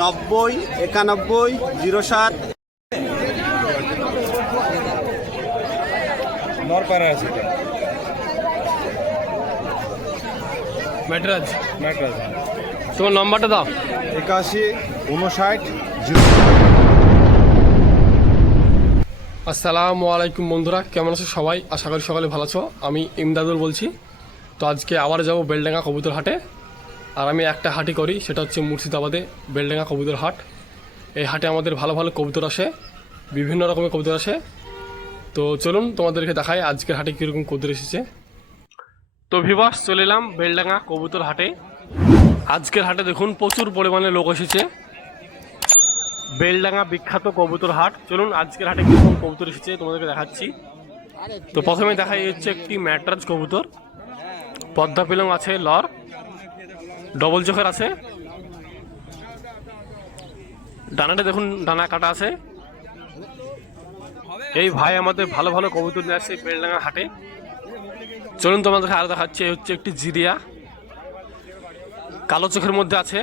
নব্বই একানব্বই জিরো সাত। ম্যাটরাজ। তোমার নম্বরটা দাও। একাশি উনষাট জিরো। আসসালামু আলাইকুম বন্ধুরা, কেমন আছো সবাই? আশা করি সকালে ভালো আছো। আমি ইমদাদুল বলছি। তো আজকে আবার যাব বেলডাঙ্গা কবুতর হাটে। আর আমি একটা হাটই করি, সেটা হচ্ছে মুর্শিদাবাদে বেলডাঙ্গা কবুতর হাট। এই হাটে আমাদের ভালো ভালো কবুতর আসে, বিভিন্ন রকমের কবুতর আসে। তো চলুন তোমাদেরকে দেখাই আজকের হাটে কীরকম কবুতর এসেছে। তো ভিবাস চলে এলাম বেলডাঙ্গা কবুতর হাটে। আজকের হাটে দেখুন প্রচুর পরিমাণে লোক এসেছে। বেলডাঙ্গা বিখ্যাত কবুতর হাট। চলুন, আজকের হাটে কীরকম কবুতর এসেছে তোমাদেরকে দেখাচ্ছি। তো প্রথমে দেখাই হচ্ছে একটি ম্যাট্রাজ কবুতর। পদ্মা পিলং আছে, লর। ডবল চোখের আছে। ডানাটা দেখুন, ডানা কাটা আছে। এই ভাই আমাদের ভালো ভালো কবুতর নিয়ে আসছে বেলডাঙ্গা হাটে। চলুন তোমাদেরকে আরও দেখাচ্ছি হচ্ছে একটি জিরিয়া। কালো চোখের মধ্যে আছে।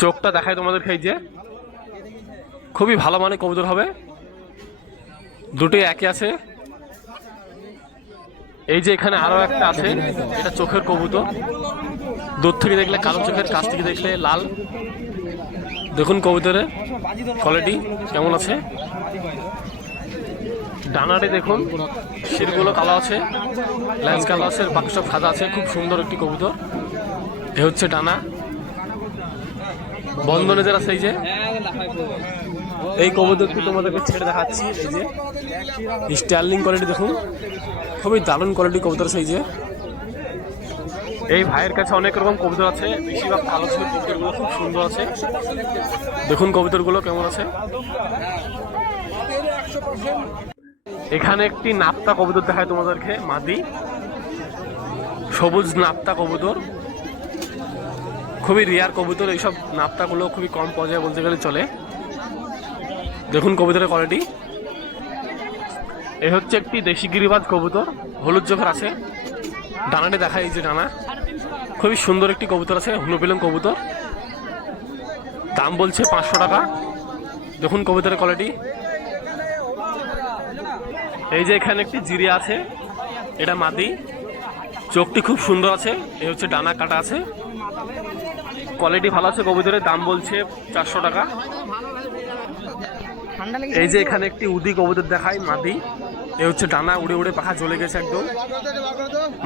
চোখটা দেখায় তোমাদের এই যে। খুবই ভালো মানে কবুতর হবে। দুটোই একই আছে। এই যে এখানে আরও একটা আছে, এটা চোখের কবুতর। দূর থেকে দেখলে কালো চোখের, কাছ থেকে দেখলে লাল। দেখুন কবুতরের কোয়ালিটি কেমন আছে। ডানাটি দেখুন, শিরগুলো কালো আছে ল্যান্স কালো আছে বাকি সব সাদা আছে, খুব সুন্দর একটি কবুতর। এ হচ্ছে ডানা। বন্ধনে যারা সেই যে। এই কবুতরটি তোমাদেরকে ছেড়ে দেখাচ্ছি, এই যে। স্টার্লিং কোয়ালিটি দেখুন। খুবই দারুণ কোয়ালিটি কবুতর সেই যে। এই ভাইয়ের কাছে অনেক রকম কবুতর আছে, বেশিরভাগ ভালো ছিল, কবুতরগুলো খুব সুন্দর আছে। দেখুন কবুতরগুলো কেমন আছে। এখানে একটি নাপ্তা কবুতর দেখায় তোমাদেরকে, মাদি। সবুজ নাপ্তা কবুতর। খুবই রেয়ার কবুতর, এইসব নাপ্তাগুলো খুবই কম পাওয়া যায় বলতে গেলে চলে। দেখুন কবুতরের কোয়ালিটি এই হচ্ছে একটি দেশি গিরিবাজ কবুতর, হলুদ চোখের আছে। ডানাটি দেখা এই যে ডানা। খুবই সুন্দর একটি কবুতর আছে হুনুপিলং কবুতর। দাম বলছে পাঁচশো টাকা। দেখুন কবুতরের কোয়ালিটি এই যে এখানে একটি জিরিয়া আছে, এটা মাদি। চোখটি খুব সুন্দর আছে, এই হচ্ছে ডানা কাটা আছে। কোয়ালিটি ভালো আছে কবুতরের দাম বলছে চারশো টাকা। এই যে এখানে একটি উদি কবুতর দেখায় মাদি। এ হচ্ছে ডানা উড়ে উড়ে পাখা চলে গেছে একদম।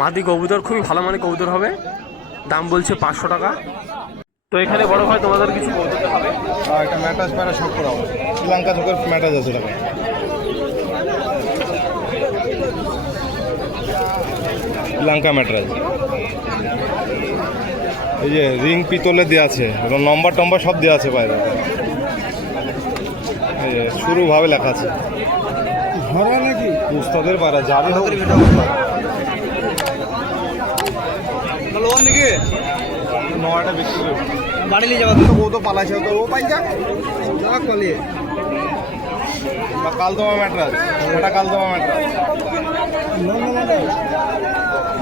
মাদি কবুতর খুবই ভালো মানে কবুতর হবে। দাম বলছে পাঁচশো টাকা। তো এখানে বড় ভাই তোমাদের কিছু কবুতর হবে আর একটা ম্যাটাজ প্যারা শখ করাবো শ্রীলঙ্কা চোখের ম্যাটাজ আছে এটা লঙ্কা ম্যাট্রাজ এই যে রিং পিতলে দেওয়া আছে এবং নম্বর টম্বর সব দেওয়া আছে বাইরে। এই যে শুরুভাবে লেখা আছে। ধরা নাকি? উস্তাদের পায়রা যাবে নয়টা বাড়ি নিয়ে যাব ও তো পালাইছে তো ও পাই বা কালদমা কালদমা ম্যাট্রাজ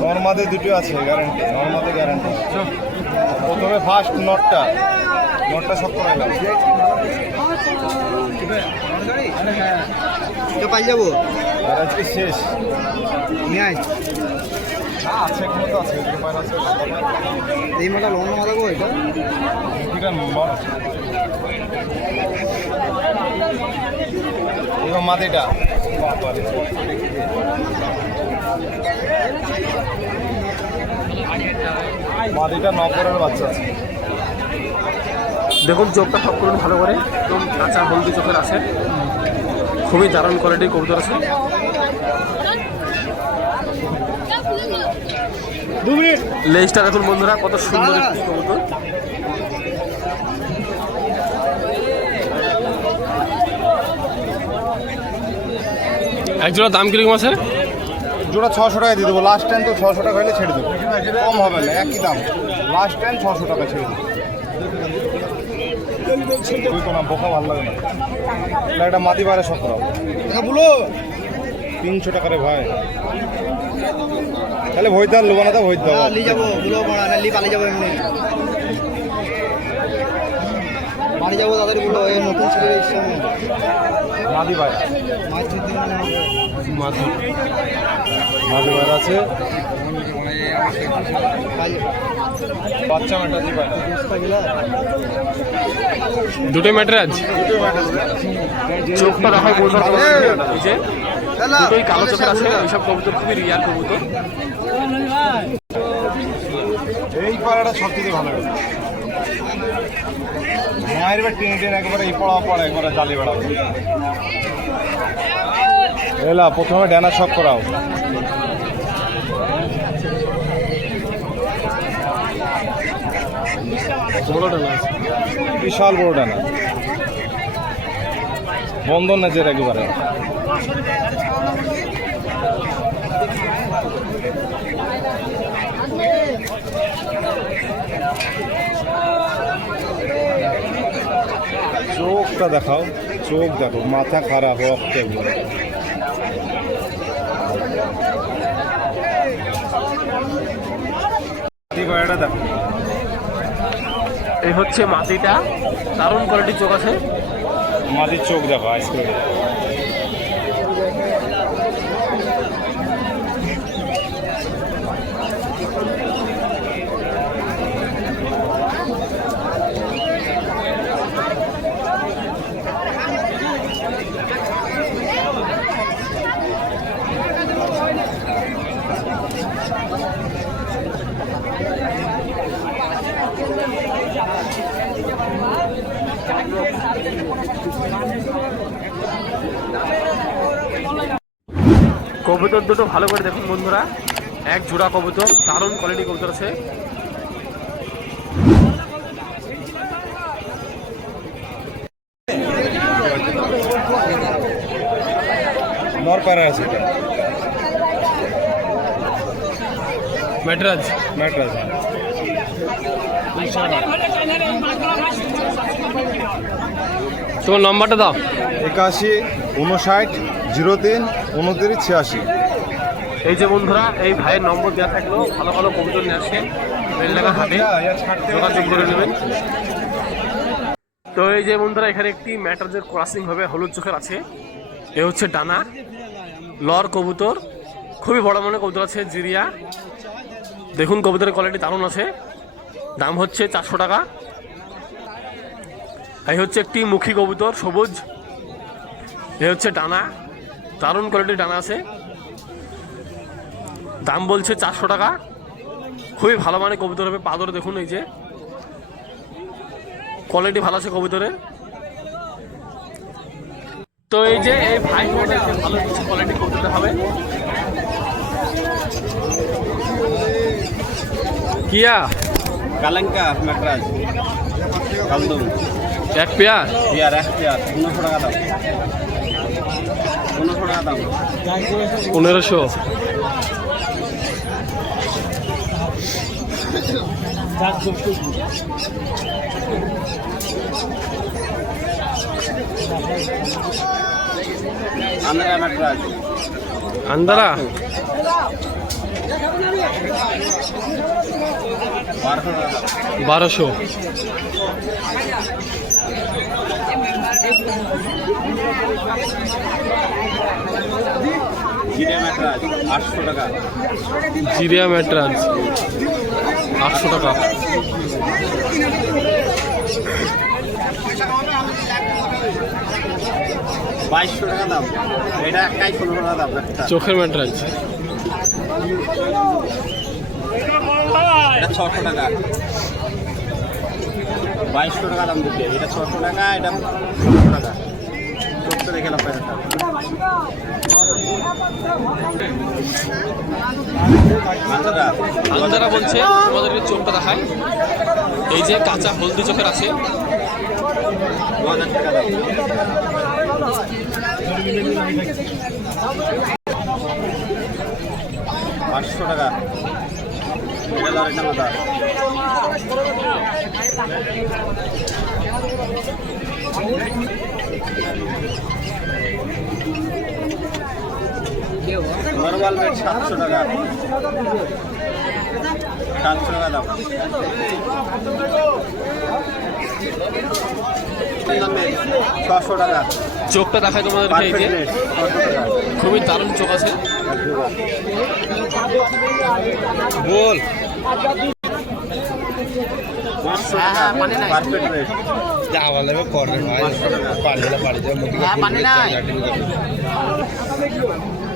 নর্মাদে। দুটো আছে গ্যারান্টি নর্মাদে গ্যারান্টি প্রথমে ফার্স্ট নটটা নটটা সব করাইলাম তো পাই যাব? আর আজকে শেষ। নিয়ে আছে তো আছে এই মাটা লোন মারা গো এটা? আছে। এবার মাদিটা বাবারে। নপরের বাচ্চা আছে। দেখুন চোখটা সব করুন ভালো করে। একদম কাঁচা হলদি চোখের আছে। খুবই দারুণ কোয়ালিটির কবুতর আছে। লেজটা দেখুন বন্ধুরা কত সুন্দর একটি কবুতর। একজোড়া দাম কীরকম আছে? জোড়া ছশো টাকা দিয়ে দেবো। লাস্ট টাইম তো ছশো টাকা হলে ছেড়ে দেবো। কম হবে না একই দাম। লাস্ট টাইম ছশো টাকা ছেড়ে দেবো। বোকা ভালো লাগে না। মাটি সব করাবো বলো। তিনশো টাকা রে ভাই। তাহলে লোবানা যাব যাব এমনি। বাড়ি যাব তাদেরগুলো এই নতুন ছেলে মাদি ভাই মাছ ভাই আছে। বাচ্চা দুটো চোখটা দেখায় বলতে এই যে দুটোই কালো চোখের আছে। এইসব কবুতর খুবই রিয়ার কবুতর। এই পাড়াটা সব থেকে ভালো মায়ের বা টেনে টেনে একবারে এই পড়া পড়া একবারে জালি বেড়াও এলা, প্রথমে ডানা শক করাও। বিশাল বড় ডানা। বন্ধন না যে একেবারে। চোখটা দেখাও, চোখ দেখো, মাথা খারাপ, রক্ত দেখো। এই হচ্ছে মাটিটা। দারুণ কোয়ালিটির চোখ আছে। মাটির চোখ দেখো আইসক্রিম কবুতর দুটো ভালো করে দেখুন বন্ধুরা। এক জোড়া কবুতর দারুণ কোয়ালিটি কবুতর আছে। নরপাড়া আছে ম্যাটরাজ। তোমার নম্বরটা দাও। একাশি উনষাট জিরো তিন উনত্রিশ ছিয়াশি। এই যে বন্ধুরা এই ভাইয়ের নম্বর দেওয়া থাকল ভালো ভালো কবুতর নিয়ে আসে বেলডাঙ্গা হাটে যোগাযোগ করে নেবেন। তো এই যে বন্ধুরা এখানে একটি ম্যাটারদের ক্রসিং হবে হলুদ চোখের আছে এ হচ্ছে ডানা লর কবুতর খুবই বড় মনে কবুতর আছে জিরিয়া। দেখুন কবুতরের কোয়ালিটি দারুণ আছে। দাম হচ্ছে চারশো টাকা। এই হচ্ছে একটি মুখী কবুতর, সবুজ। এ হচ্ছে ডানা। দারুণ কোয়ালিটির ডানা আছে। দাম বলছে চারশো টাকা। খুবই ভালো মানে কবুতর হবে। পাদর দেখুন এই যে। কোয়ালিটি ভালো আছে কবুতরের তো এই যে, এই ভাই ভালো কিছু কোয়ালিটি কবুতর হবে। কিয়া? কালাঙ্কা কালদম। এক পেয়ার? পেয়ার এক পেয়ার। পনেরোশো টাকা দাম। পনেরোশো টাকা দাম। পনেরোশো? আন্দারা আন্দারা? বারোশো? টাকা দাম বারোশো জিরে ম্যাটরাজ আটশো টাকা। জিরিয়া ম্যাট্রাজ আটশো টাকা। বাইশশো টাকা দাম। এটা একটাই ষোলো টাকা দাম একটা। চোখের ম্যাট্রাজ এটা ছশো টাকা। বাইশশো টাকা দাম দিচ্ছে। এটা ছশো টাকা এটা ছশো টাকা। দেখে লাভ প্যাকেটটা বলছে তোমাদেরকে চোখটা দেখায় এই যে কাঁচা হলদি চোখের আছে। পাঁচশো টাকা। এটা এটা মাথা নর্মাল সাতশো টাকা। সাতশো টাকা দাম। ছশো টাকা। চোখটা দেখায় টাকা। খুবই দারুণ চোখ আছে। বল। পাঁচশো টাকা পারফেক্ট রেট যা বলে করে ভাই। পাড়ি গেলে পাড়ি যাবে মুখে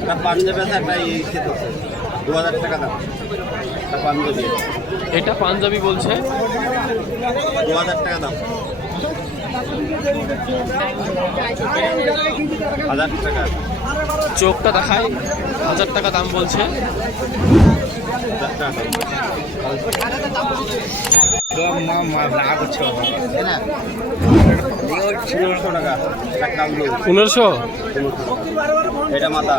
এটা পাঞ্জাবি আছে একটা এই খেতে দু হাজার টাকা দাম। পাঞ্জাবি। এটা পাঞ্জাবি বলছে? দু হাজার টাকা দাম। হাজার টাকা। চোখটা দেখায় হাজার টাকা দাম বলছে। পনেরোশো? এটা মাথা।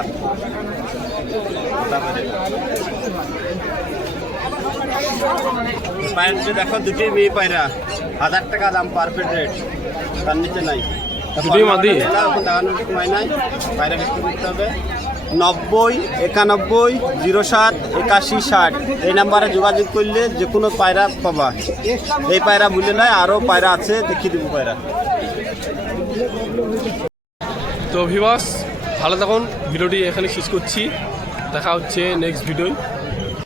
পায়ের দেখো দুটি মেয়ে পায়রা। হাজার টাকা দাম পারফেক্ট রেট তার নিচে নাই। দুটোই মাদি? দেখানোর সময় নাই। পায়রা বিক্রি করতে হবে। নব্বই, একানব্বই, জিরো সাত, একাশি ষাট। এই নাম্বারে যোগাযোগ করলে যে কোনো পায়রা পাবা। এই পায়রা ভুলে নয় আরও পায়রা আছে, দেখিয়ে দেবো পায়রা। তো ভিবাস ভালো থাকুন। ভিডিওটি এখানে শেষ করছি। দেখা হচ্ছে নেক্সট ভিডিও